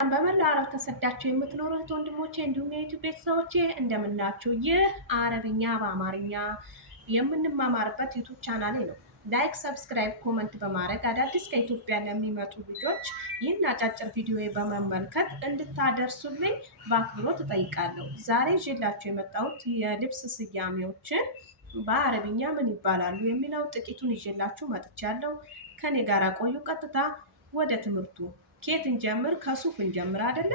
በመላው ዓለም ተሰዳችሁ የምትኖሩ እህት ወንድሞቼ እንዲሁም የዩቲዩብ ቤተሰቦቼ እንደምናችሁ። ይህ አረብኛ በአማርኛ የምንማማርበት ዩቲዩብ ቻናሌ ነው። ላይክ፣ ሰብስክራይብ፣ ኮመንት በማድረግ አዳዲስ ከኢትዮጵያ ለሚመጡ ልጆች ይህን አጫጭር ቪዲዮ በመመልከት እንድታደርሱልኝ በአክብሮት እጠይቃለሁ። ዛሬ ይዤላችሁ የመጣሁት የልብስ ስያሜዎችን በአረብኛ ምን ይባላሉ የሚለው ጥቂቱን ይዤላችሁ መጥቻለሁ። ከኔ ጋር ቆዩ። ቀጥታ ወደ ትምህርቱ ኬት እንጀምር። ከሱፍ እንጀምር አይደለ?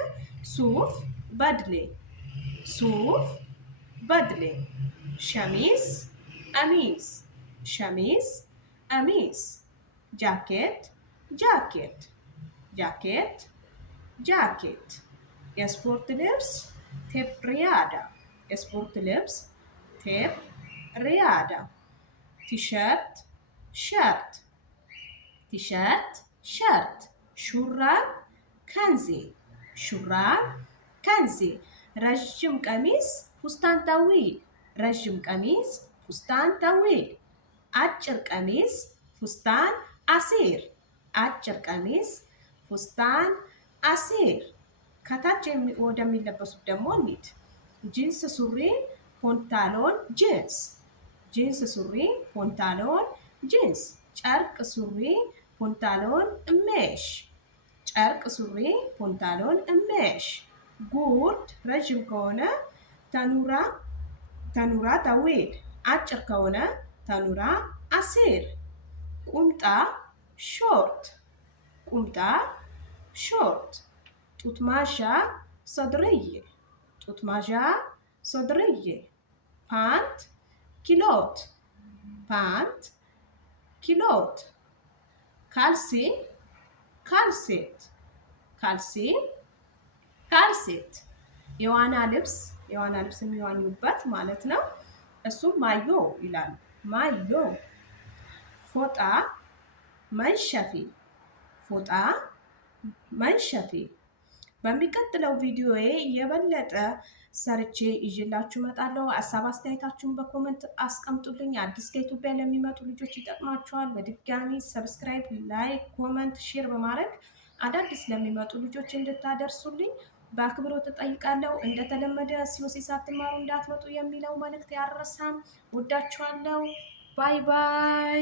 ሱፍ በድሌ፣ ሱፍ በድሌ። ሸሚዝ ቀሚስ፣ ሸሚዝ ቀሚስ። ጃኬት ጃኬት፣ ጃኬት ጃኬት። የስፖርት ልብስ ቴፕ ሪያዳ፣ የስፖርት ልብስ ቴፕ ሪያዳ። ቲሸርት ሸርት፣ ቲሸርት ሸርት። ሹራብ ከንዜ፣ ሹራብ ከንዜ። ረዥም ቀሚስ ፉስታን ጠዊል፣ ረዥም ቀሚስ ፉስታን ጠዊል። አጭር ቀሚስ ፉስታን አሲር፣ አጭር ቀሚስ ፉስታን አሲር። ከታች ወደሚለበሱት ደግሞ እንሂድ። ጂንስ ሱሪ ፖንታሎን ጂንስ፣ ጂንስ ሱሪ ፖንታሎን ጂንስ። ጨርቅ ሱሪ ፖንታሎን እሜሽ፣ ጨርቅ ሱሪ ፖንታሎን እሜሽ። ጉርድ ረዥም ከሆነ ተኑራ፣ ተኑራ ጠዊል፣ አጭር ከሆነ ተኑራ አሲር። ቁምጣ ሾርት፣ ቁምጣ ሾርት። ጡት ማሻ ሰድርዬ፣ ጡት ማሻ ሰድርዬ። ፓንት ኪሎት፣ ፓንት ኪሎት። ካልሲ ካልሴት፣ ካልሲ ካልሴት። የዋና ልብስ፣ የዋና ልብስ የሚዋኙበት ማለት ነው። እሱም ማዮ ይላሉ፣ ማዮ። ፎጣ መንሸፊ፣ ፎጣ መንሸፊ። በሚቀጥለው ቪዲዮዬ የበለጠ ሰርቼ ይዤላችሁ እመጣለሁ። ሀሳብ አስተያየታችሁን በኮመንት አስቀምጡልኝ። አዲስ ከኢትዮጵያ ለሚመጡ ልጆች ይጠቅማቸዋል። በድጋሚ ሰብስክራይብ፣ ላይክ፣ ኮመንት፣ ሼር በማድረግ አዳዲስ ለሚመጡ ልጆች እንድታደርሱልኝ በአክብሮት እጠይቃለሁ። እንደተለመደ ሲወሲ ሳትማሩ እንዳትመጡ የሚለው መልእክት ያረሳም። ወዳችኋለሁ። ባይ ባይ።